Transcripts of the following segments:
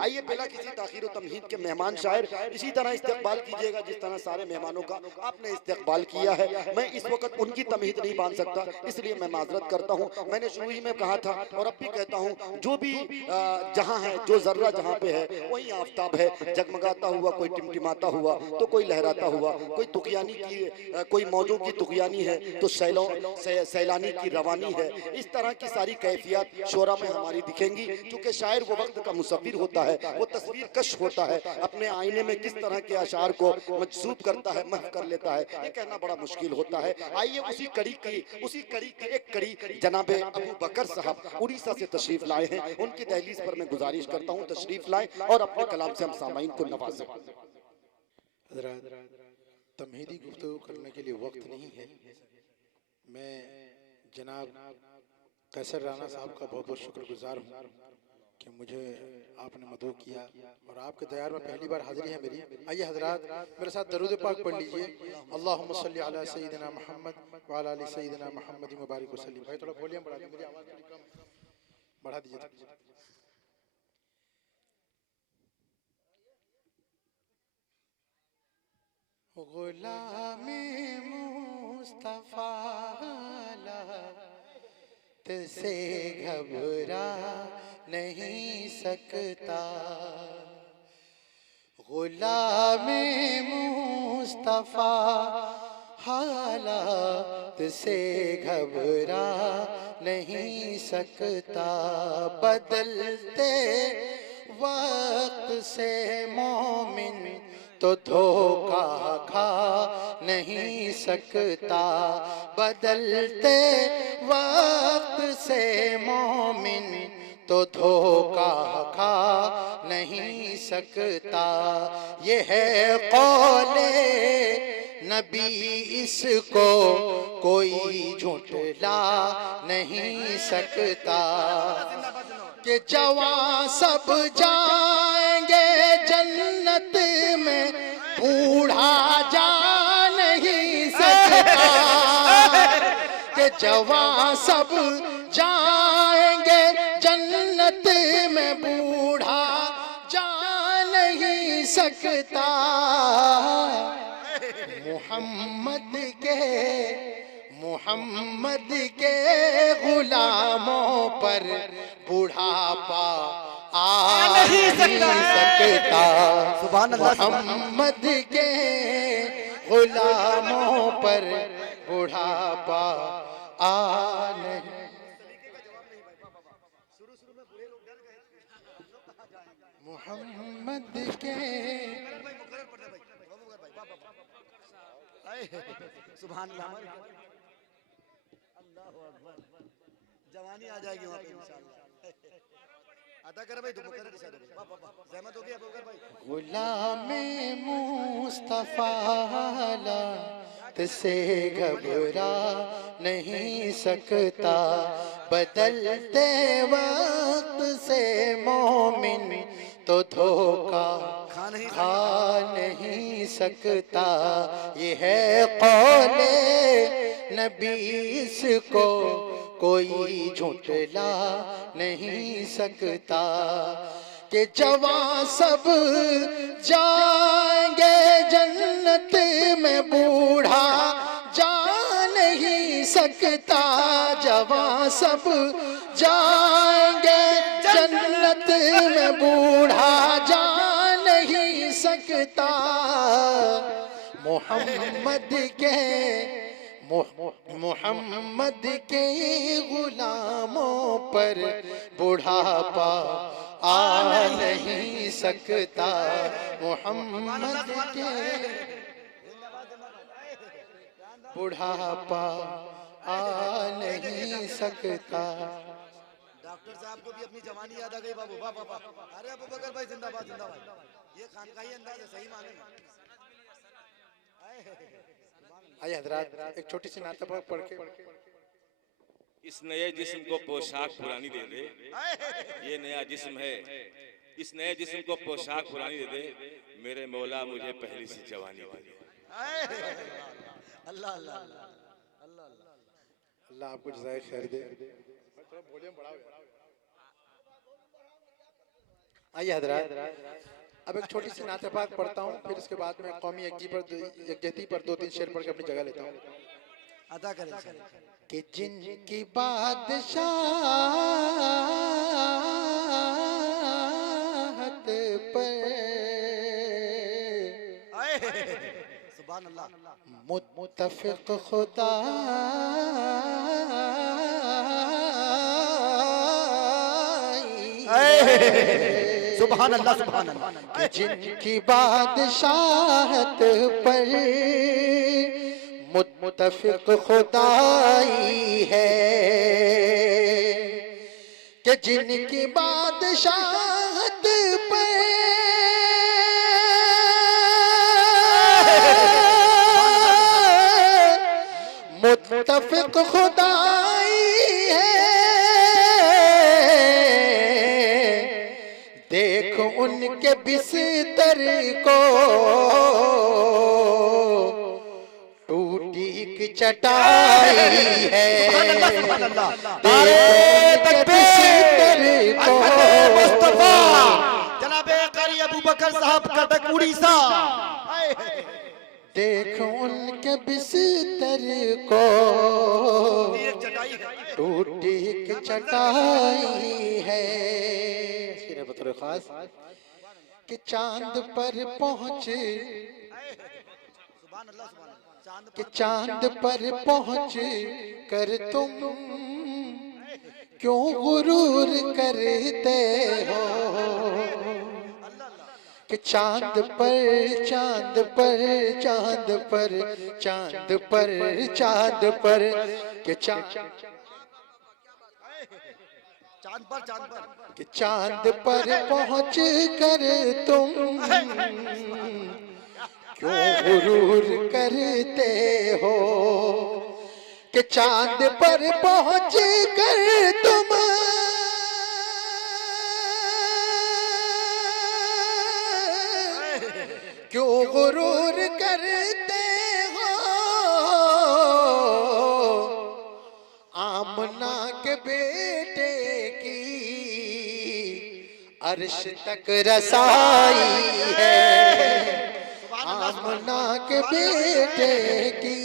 आइए बिला किसी ताखीर और तमहीद के मेहमान शायर इसी तरह इस्तकबाल कीजिएगा जिस तरह सारे मेहमानों का आपने इस्तकबाल किया है। मैं इस वक्त उनकी तमहीद नहीं बांध सकता, इसलिए मैं माजरत करता हूँ। मैंने शुरू ही में कहा था और अब भी कहता हूँ, जो भी जहाँ है, जो जर्रा जहाँ पे है वही आफ्ताब है। जगमगाता हुआ कोई टिमटिमाता हुआ तो कोई लहराता हुआ, कोई तुगयानी की कोई मौजों की तुगयानी है तो सैलानी की रवानी है। इस तरह की सारी कैफियत शोरा में हमारी दिखेंगी, क्योंकि शायर वो वक्त का मुसव्विर होता है, वो तस्वीर कश होता है। अपने आईने में किस तरह के अशार को मजसूब करता है, महव कर लेता है, ये कहना बड़ा मुश्किल होता है। आइए उसी कड़ी की एक कड़ी जनाबे अबू बकर साहब उड़ीसा से तशरीफ लाए हैं, उनकी दहलीज पर मैं गुजारिश करता हूँ तशरीफ लाएं और अपने कलाम से हम सामाईन को नवाजें। तमहीदी गुफ्तगू करने के लिए वक्त नहीं है। मैं जनाब कैसर राना साहब का बहुत बहुत शुक्रगुजार हूँ कि मुझे आपने मदऊ किया और आपके दयार में पहली बार हाजिरी है मेरी। आइए हजरात मेरे साथ दरूद पाक पढ़ लीजिए। अल्लाहुम्मा सल्ली अला सय्यिदिना मुहम्मद व अला आलि सय्यिदिना मुहम्मद मुबारक वसल्लम। भाई थोड़ा वॉल्यूम बढ़ा दीजिए, मेरी आवाज़ थोड़ी कम बढ़ा दीजिए। गुलामी मुस्तफा से घबरा नहीं सकता, गुलामी मुस्तफा हालात से घबरा नहीं सकता। बदलते वक्त से मोमिन तो धोखा खा नहीं सकता। बदलते वक्त से मोमिन तो धोखा खा नहीं सकता। ये है कौले नबी, इसको कोई झुठला नहीं सकता। कि जवां सब जाएंगे जन्नत में, बूढ़ा जा नहीं सकता। कि जवां सब जाएंगे जन्नत में, बूढ़ा जा नहीं सकता। मोहम्मद के गुलामों पर बुढ़ापा आ नहीं सकता। मोहम्मद के गुलामों पर बुढ़ापा आ नहीं। मोहम्मद के सुभान अल्लाह, अल्लाहु अकबर। जवानी आ जाएगी वहाँ पे इंशाअल्लाह। अदा कर भाई, तुम मुकर्रर इशारे में ज़हमत हो गई अबू बकर भाई। गुलामे मुस्तफा से घबरा नहीं सकता। बदलते वक्त से मोमिन तो धोखा खा नहीं सकता। ये है कौले नबी, इसको कोई झुठला नहीं सकता। कि जवां सब जाएंगे जन्नत में, बूढ़ा जा नहीं सकता। जवां सब जाएंगे जन्नत में, बूढ़ा जा नहीं सकता। मोहम्मद के गुलामों पर बुढ़ापा आ नहीं सकता। मोहम्मद के बुढ़ापा आ नहीं सकता। डॉक्टर साहब को भी अपनी जवानी याद आ गई बाबू। वाह वाह वाह। अरे अबू बकर भाई जिंदाबाद जिंदाबाद। ये खानकाही अंदाज है, सही माने में। आइए हजरात एक छोटी सी नाता पढ़ के। इस नए जिस्म को पोशाक पुरानी दे दे, ये नया जिस्म है, इस नए जिस्म को पोशाक पुरानी दे दे, मेरे मौला मुझे पहली सी जवानी दे दे। अल्लाह अल्लाह अल्लाह अल्लाह आपको जज़ाए खैर दे। थोड़ा वॉल्यूम बढ़ाओ। आइए हजरात, अब एक छोटी सी नात पाक पढ़ता हूँ, फिर इसके बाद में कौमी यकजहती पर 2-3 शेर पढ़ के अपनी जगह लेता हूँ। अदा करें कि जिनकी बादशाहत पर सुभान अल्लाह मुत्तफिक खुदा सुभान अल्लाह सुभान अल्लाह कि जिनकी बादशाहत पर मुत्तफिक खुदाई है, कि जिनकी बादशाहत पर मुत्तफिक खुदाई है, देख उनके बिस्तर को टूटी की चटाई है, जनाबे कारी अबू बकर साहब कटक उड़ीसा। देख उनके बिस्तर को टूटी की चटाई है, बतौर खास कि चांद पर पहुंच, कि चांद पर पहुंच कर तुम क्यों गुरूर करते हो, कि चांद पर चांद पर चांद पर चांद पर चांद पर कि चांद पर कि चांद पर पहुंच कर तुम क्यों गुरूर करते हो, कि चांद पर पहुंच कर तुम क्यों गुरूर करते हो, आमना के बेटे की अर्श तक रसाई है, आमना के बेटे की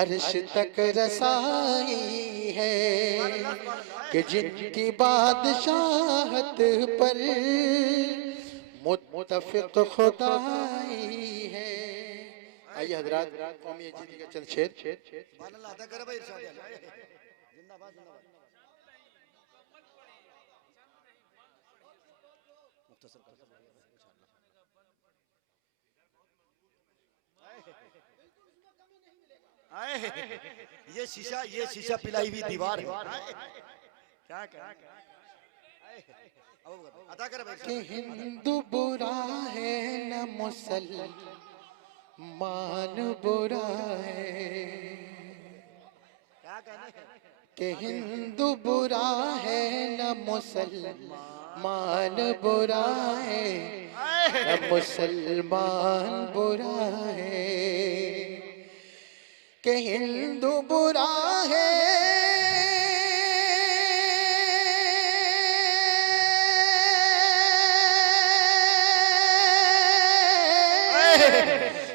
अर्श तक रसाई है, कि जिनकी बादशाहत पर मुत्तफिक खुदाई है। आइए हजरात, कौमी यकजहती का चंद शेर। ये शीशा पिलाई हुई दीवार है। क्या कि हिंदू बुरा है न मुसलमान बुरा है, कि हिंदू बुरा है न मुसलमान बुरा है, न मुसलमान बुरा है, कि हिंदू बुरा है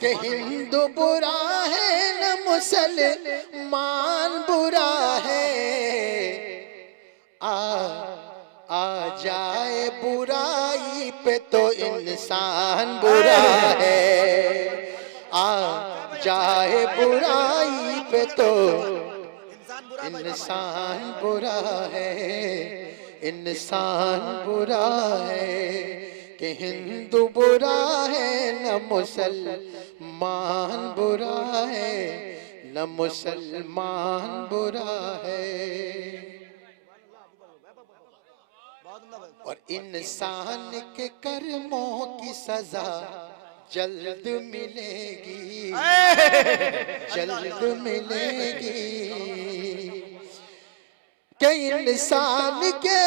कि हिंदू बुरा है न मुसलमान बुरा है, आ जाए बुराई पे तो इंसान बुरा है, आ जाए बुराई पे तो इंसान बुरा है, इंसान बुरा है, कि हिंदू बुरा है न मुसलमान बुरा है, न मुसलमान बुरा है, और इंसान के कर्मों की सजा जल्द मिलेगी, जल्द मिलेगी, कि इंसान के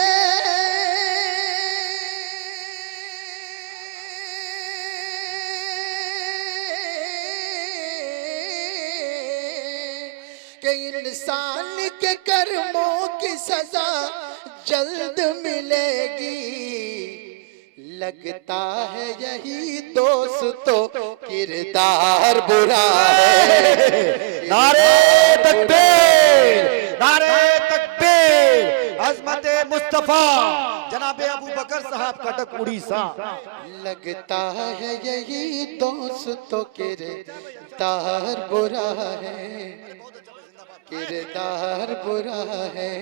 कि इंसान के कर्मों की सजा जल्द मिलेगी। लगता है यही दोस्तों किरदार बुरा है। नारे तकबीर, नारे तकबीर, अज़मत मुस्तफा जनाबे अबू बकर साहब कटक उड़ीसा। लगता है यही दोस्तों किरदार बुरा है, किरदार बुरा है।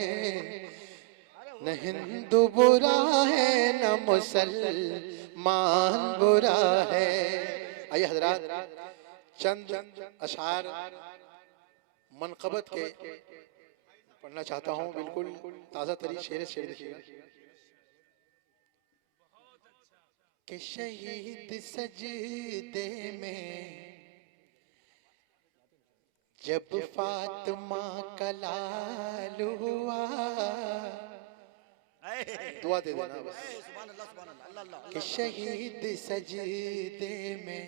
न हिंदू बुरा है न मुसलमान बुरा है। आइए हजरात, चंद अशार मनक़बत के पढ़ना चाहता हूँ। बिल्कुल ताज़ा तरी शेर देखिएगा कि शहीद सजदे में जब फातिमा का लाल हुआ। दुआ दे देना बस कि शहीद सजदे में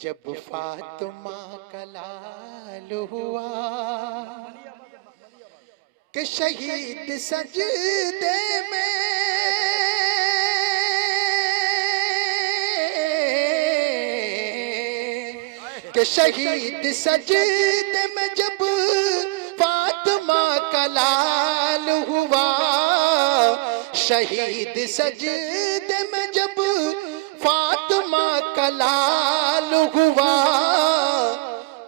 जब फातिमा का लाल हुआ। कि शहीद सजदे में कि शहीद सजदे में जब फातिमा का लाल हुआ। शहीद सजदे में जब फातिमा का लाल हुआ।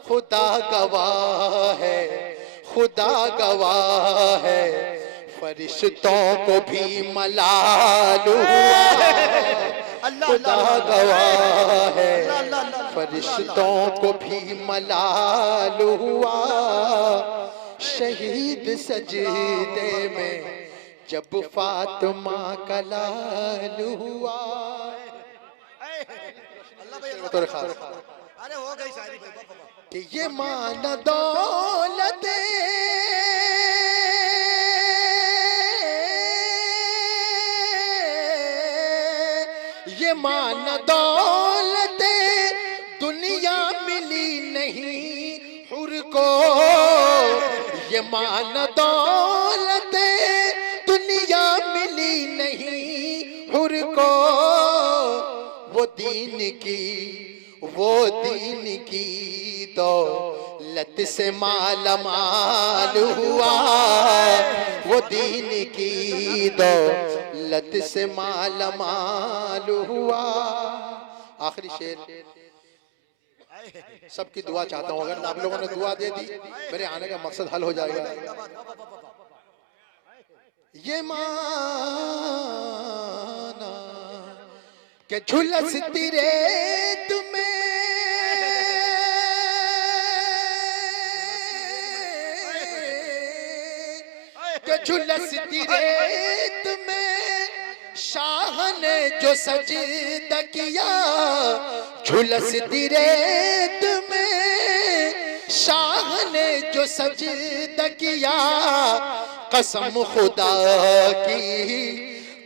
खुदा गवाह है, खुदा गवाह है, फरिश्तों को भी मलाल हुआ। खुदा गवाह है, फरिश्तों को भी मलाल हुआ। शहीद सजदे में जब फातिमा का लाल हुआ। अरे हो गई शायरी कि ये मान दौलत ये मान दौलत दुनिया मिली नहीं हुर को। ये मान दौलत दुनिया मिली नहीं हुर को। वो दीन की दौलत से माला माल हुआ। वो दीन की दौलत से माला माल हुआ। आखिरी शेर, सबकी दुआ चाहता हूँ। अगर आप लोगों ने दुआ दे दी मेरे आने का मकसद हल हो जाएगा। ये माना कि झुलसती रेत में कि झुलसती रेत में शाह ने जो सजदा किया। झुलसती रेत में शाह ने जो सजदा किया। कसम खुदा की,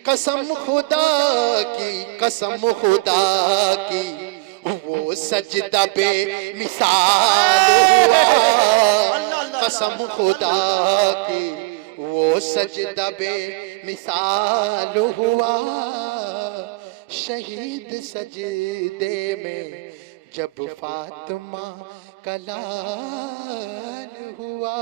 कसम खुदा की, कसम खुदा की, वो सजदा बेमिसाल हुआ। कसम खुदा की, वो सजदा बेमिसाल हुआ। शहीद सजदे में जब फातिमा का लाल हुआ।